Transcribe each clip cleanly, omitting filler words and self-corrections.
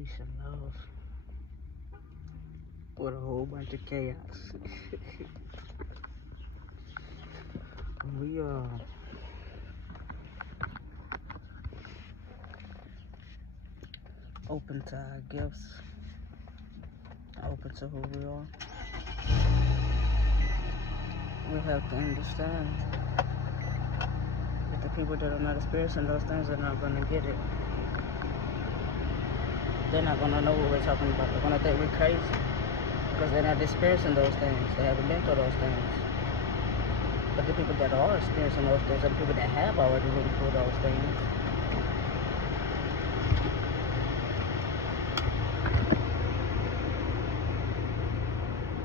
peace and love with a whole bunch of chaos. We open to our gifts, open to who we are. We have to understand that the people that are not experiencing those things are not going to get it. They're not going to know what we're talking about. They're going to think we're crazy because they're not experiencing those things. They haven't been through those things. But the people that are experiencing those things are the people that have already been through those things.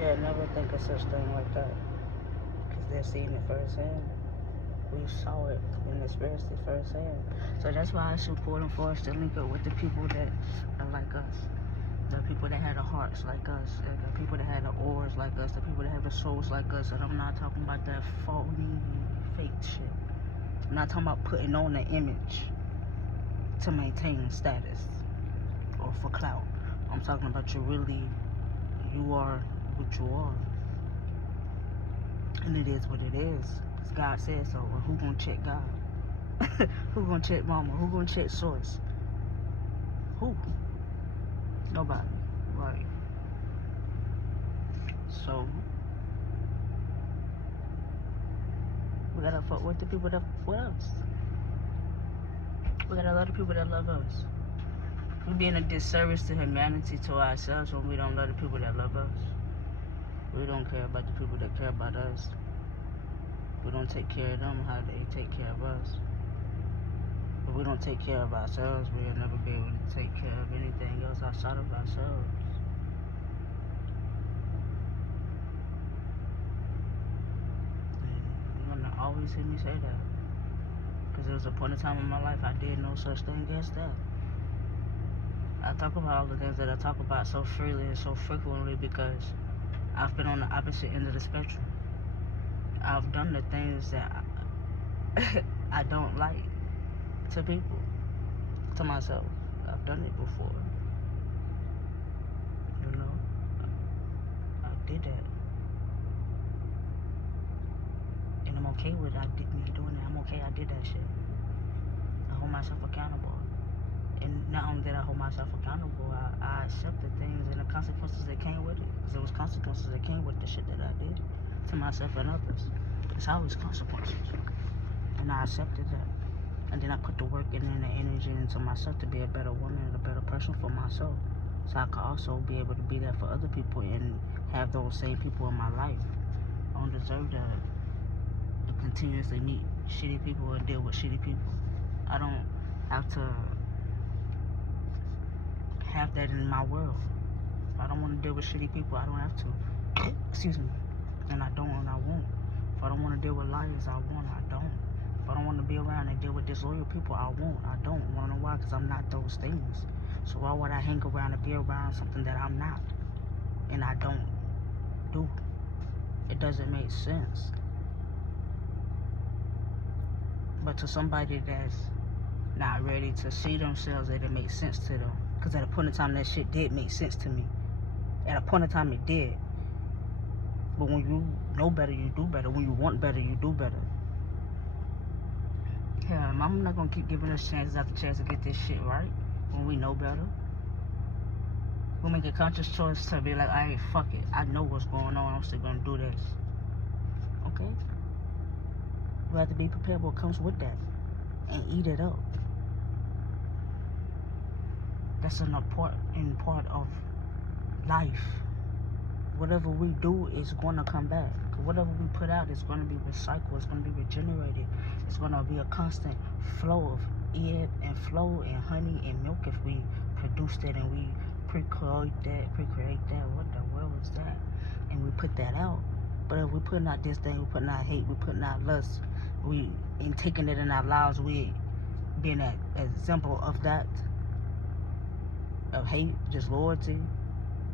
They'll never think of such thing like that because they're seeing it firsthand. We saw it and experienced it firsthand. So that's why it's important for us to link up with the people that are like us. The people that had the hearts like us, the people that had the auras like us, the people that have the souls like us. And I'm not talking about that phony, fake shit. I'm not talking about putting on an image to maintain status or for clout. I'm talking about you are what you are. And it is what it is. Because God said so. Well, who gonna check God? Who gonna check mama? Who gonna check source? Who? Nobody. Right. So we gotta fuck with the people that with us. We gotta love the people that love us. We being a disservice to humanity, to ourselves, when we don't love the people that love us. We don't care about the people that care about us. We don't take care of them how they take care of us. If we don't take care of ourselves, we'll never be able to take care of anything else outside of ourselves. And you're gonna always hear me say that. Because there was a point in time in my life I did no such thing as that. I talk about all the things that I talk about so freely and so frequently because I've been on the opposite end of the spectrum. I've done the things that I don't like to people, to myself. I've done it before. You know? I did that. And I'm okay with me doing it. I'm okay, I did that shit. I hold myself accountable. And not only did I hold myself accountable, I accepted things and the consequences that came with it. Because there was consequences that came with the shit that I did to myself and others. It's always consequences. And I accepted that. And then I put the work in and the energy into myself to be a better woman and a better person for myself. So I could also be able to be there for other people and have those same people in my life. I don't deserve to continuously meet shitty people and deal with shitty people. I don't have to have that in my world. If I don't want to deal with shitty people, I don't have to. Excuse me. And I don't and I won't. If I don't want to deal with liars, I won't. I don't. If I don't want to be around and deal with disloyal people, I won't. I don't. You wanna know why? Because I'm not those things. So why would I hang around and be around something that I'm not? And I don't do. It doesn't make sense. But to somebody that's not ready to see themselves, that it makes sense to them. Because at a point in time, that shit did make sense to me. At a point in time, it did. But when you know better, you do better. When you want better, you do better. Hell, I'm not going to keep giving us chances after chance to get this shit right when we know better. We'll make a conscious choice to be like, hey, fuck it. I know what's going on. I'm still going to do this. Okay? We have to be prepared for what comes with that and eat it up. That's an important part of life. Whatever we do is going to come back. Whatever we put out is going to be recycled. It's going to be regenerated. It's going to be a constant flow of ebb and flow and honey and milk if we produce that and we precreate that. What the world is that? And we put that out. But if we're putting out this thing, we're putting out hate, we're putting out lust, we ain't taking it in our lives, we being an example of that, of hate, just loyalty,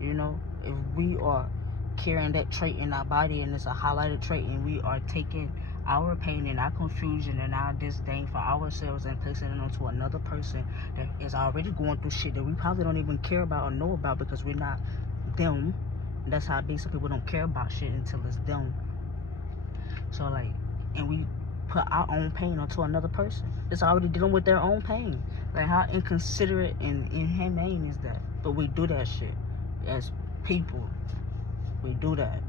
you know. If we are carrying that trait in our body and it's a highlighted trait and we are taking our pain and our confusion and our disdain for ourselves and placing it onto another person that is already going through shit that we probably don't even care about or know about because we're not them. That's how basic people don't care about shit until it's them. So like, and we put our own pain onto another person that's already dealing with their own pain. Like, how inconsiderate and inhumane is that? But we do that shit as people. We do that.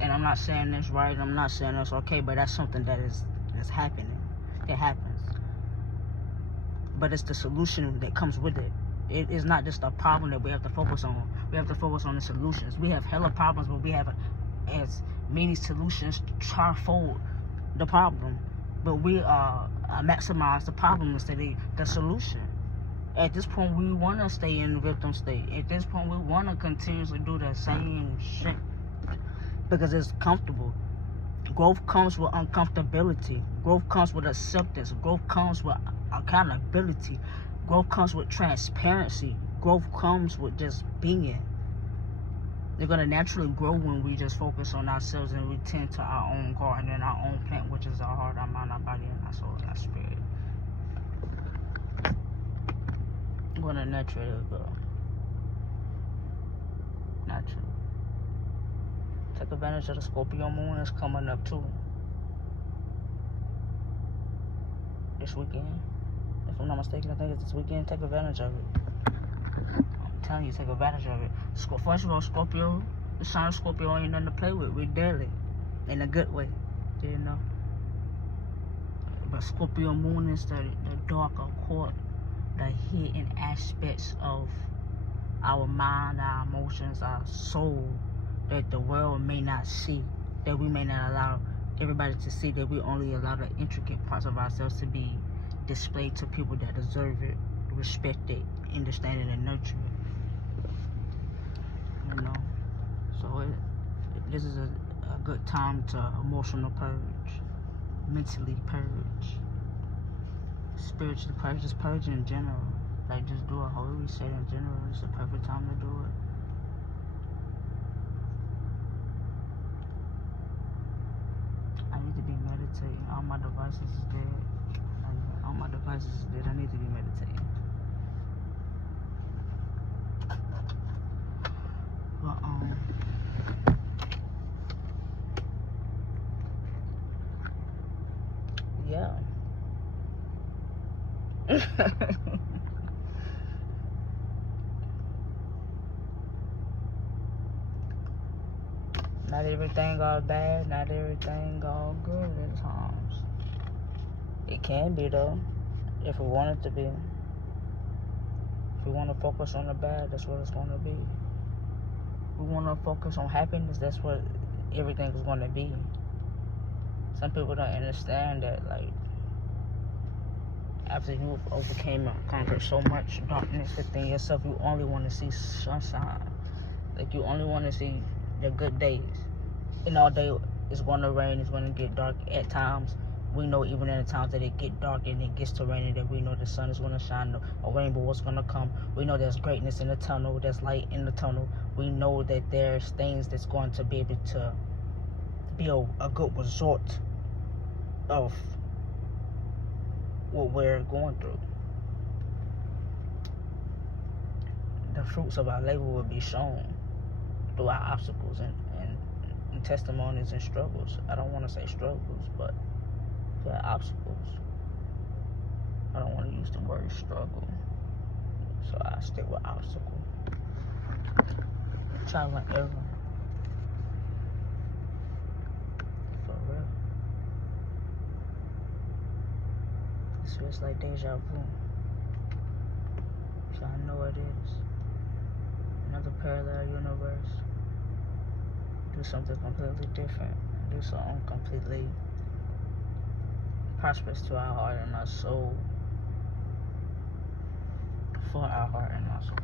And I'm not saying that's right, I'm not saying that's okay, but that's something that's happening. It happens. But it's the solution that comes with it. It is not just a problem that we have to focus on. We have to focus on the solutions. We have hella problems, but we have as many solutions to try forward the problem. But we maximize the problem instead of the solution. At this point, we want to stay in the victim state. At this point, we want to continuously do the same shit because it's comfortable. Growth comes with uncomfortability. Growth comes with acceptance. Growth comes with accountability. Growth comes with transparency. Growth comes with just being. They're going to naturally grow when we just focus on ourselves and we tend to our own garden and our own plant, which is our heart, our mind, our body, and our soul, and our spirit. I'm going to naturally go. Naturally. Take advantage of the Scorpio moon that's coming up too. This weekend. If I'm not mistaken, I think it's this weekend. Take advantage of it. I'm telling you, take advantage of it. First of all, Scorpio, the sign of Scorpio ain't nothing to play with. We're deadly. In a good way. You know? But Scorpio moon is the darker core, the hidden aspects of our mind, our emotions, our soul, that the world may not see, that we may not allow everybody to see, that we only allow the intricate parts of ourselves to be displayed to people that deserve it, respect it, understand it, and nurture it. You know? So this is a good time to emotional purge, mentally purge, spiritually purge, just purge in general. Like, just do a whole reset in general. It's the perfect time to do it. I need to be meditating. All my devices is dead. All my devices is dead. I need to be meditating. But, yeah. Not everything all bad, not everything all good at times. It can be though, if we want it to be. If we want to focus on the bad, that's what it's going to be. If we want to focus on happiness, that's what everything is going to be. Some people don't understand that, like, after you overcame and conquered so much darkness within yourself, you only want to see sunshine. Like, you only want to see the good days. And all day it's going to rain, it's going to get dark at times. We know even in the times that it get dark and it gets to raining, that we know the sun is going to shine, a rainbow is going to come. We know there's greatness in the tunnel, there's light in the tunnel. We know that there's things that's going to be able to be a good result of what we're going through. The fruits of our labor will be shown through our obstacles and testimonies and struggles. I don't want to say struggles, but through our obstacles. I don't want to use the word struggle, so I stick with obstacle. Trial and error. For real. It feels like deja vu. So I know it is. Another parallel universe. Do something completely different. Do something completely prosperous to our heart and our soul. For our heart and our soul.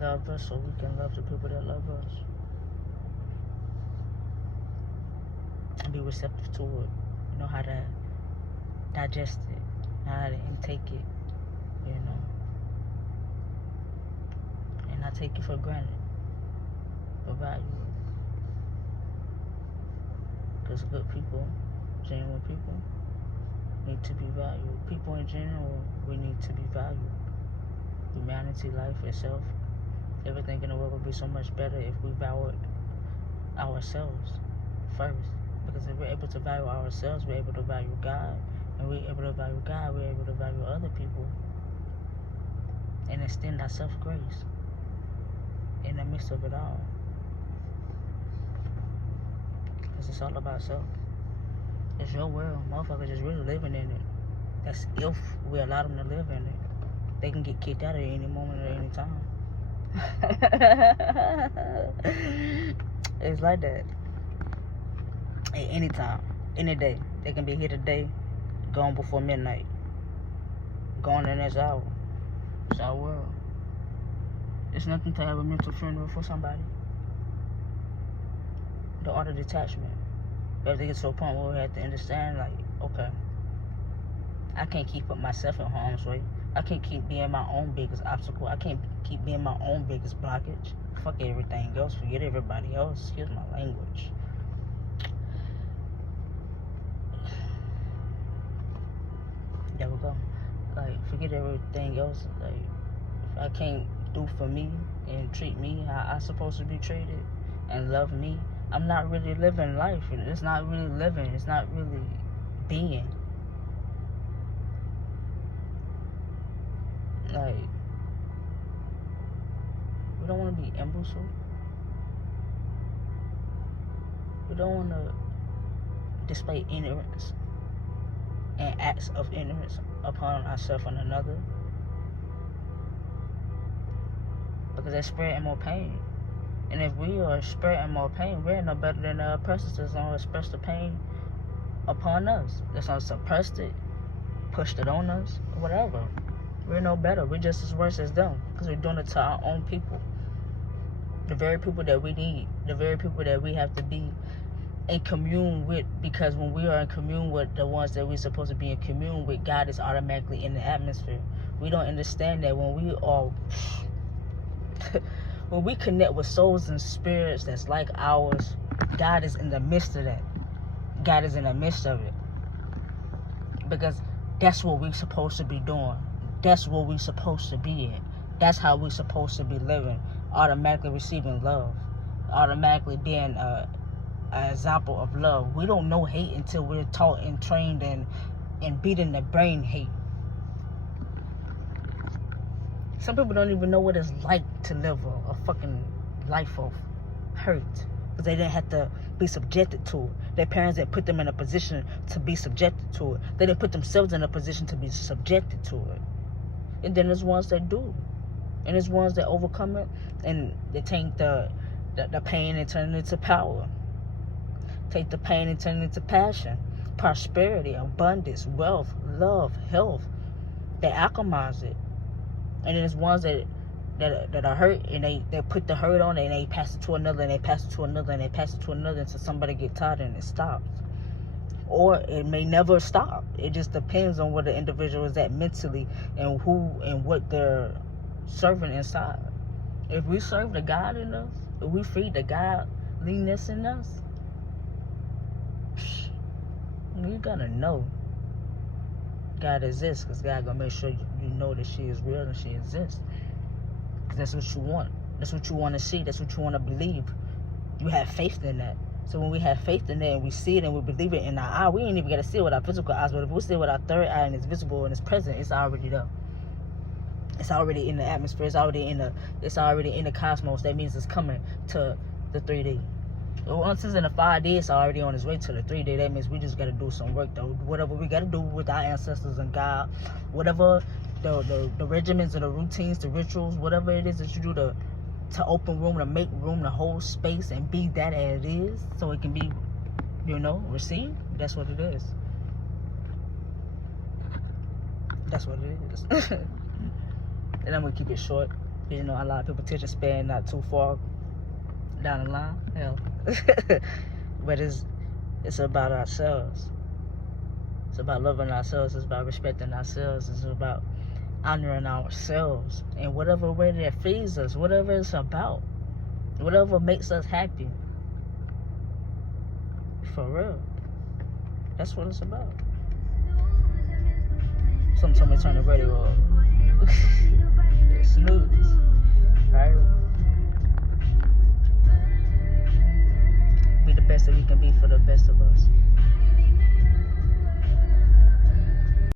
Love us so we can love the people that love us. And be receptive to it. You know how to digest it. Know how to intake it. You know. And not take it for granted. But value it. Because good people, genuine people, need to be valued. People in general, we need to be valued. Humanity, life itself, everything in the world would be so much better if we valued ourselves first. Because if we're able to value ourselves, we're able to value God. And we're able to value God, we're able to value other people. And extend our self-grace in the midst of it all. Because it's all about self. It's your world. Motherfuckers just really living in it. That's if we allow them to live in it. They can get kicked out at any moment or any time. It's like that. At any time. Any day. They can be here today, gone before midnight. Gone in the next hour. It's our world. It's nothing to have a mental funeral for somebody. The art of detachment. We have to get to a point where we have to understand, like, okay, I can't keep up myself in harm's way. I can't keep being my own biggest obstacle. I can't keep being my own biggest blockage. Fuck everything else. Forget everybody else. Excuse my language. There we go. Like, forget everything else. Like, if I can't do for me and treat me how I'm supposed to be treated and love me, I'm not really living life. It's not really living. It's not really being. Like, we don't want to be imbecile. We don't want to display ignorance and acts of ignorance upon ourselves and another. Because they're spreading more pain. And if we are spreading more pain, we're no better than the oppressors that's going to express the pain upon us. That's going to suppress it, pushed it on us, whatever. We're no better. We're just as worse as them. Because we're doing it to our own people. The very people that we need. The very people that we have to be in commune with. Because when we are in commune with the ones that we're supposed to be in commune with, God is automatically in the atmosphere. We don't understand that when we are... when we connect with souls and spirits that's like ours, God is in the midst of that. God is in the midst of it. Because that's what we're supposed to be doing. That's what we're supposed to be in. That's how we're supposed to be living. Automatically receiving love. Automatically being an example of love. We don't know hate until we're taught and trained and beaten the brain hate. Some people don't even know what it's like to live a fucking life of hurt. Because they didn't have to be subjected to it. Their parents didn't put them in a position to be subjected to it. They didn't put themselves in a position to be subjected to it. And then there's ones that do. And there's ones that overcome it. And they take the pain and turn it into power. Take the pain and turn it into passion. Prosperity, abundance, wealth, love, health. They alchemize it. And then there's ones that are hurt, and they put the hurt on, and they pass it to another, and they pass it to another, and they pass it to another until somebody get tired and it stops. Or it may never stop. It just depends on where the individual is at mentally and who and what they're serving inside. If we serve the God in us, if we feed the godliness in us, you're gonna know God exists, because God gonna make sure you know that she is real and she exists. Because that's what you want. That's what you want to see. That's what you want to believe. You have faith in that. So when we have faith in that and we see it and we believe it in our eye, we ain't even got to see it with our physical eyes. But if we see it with our third eye and it's visible and it's present, it's already there. It's already in the atmosphere. It's already in the cosmos. That means it's coming to the 3D. Once it's in the 5D, it's already on its way to the 3D. That means we just got to do some work, though. Whatever we got to do with our ancestors and God, whatever the regimens and the routines, the rituals, whatever it is that you do to open room, to make room, to hold space and be that as it is, so it can be, received. That's what it is. That's what it is. And I'm going to keep it short. A lot of people attention span not too far down the line. Hell. But it's about ourselves. It's about loving ourselves. It's about respecting ourselves. It's about honoring ourselves in whatever way that feeds us, whatever it's about, whatever makes us happy. For real. That's what it's about. Something told me to turn the radio off. Snooze. Right? Be the best that we can be for the best of us.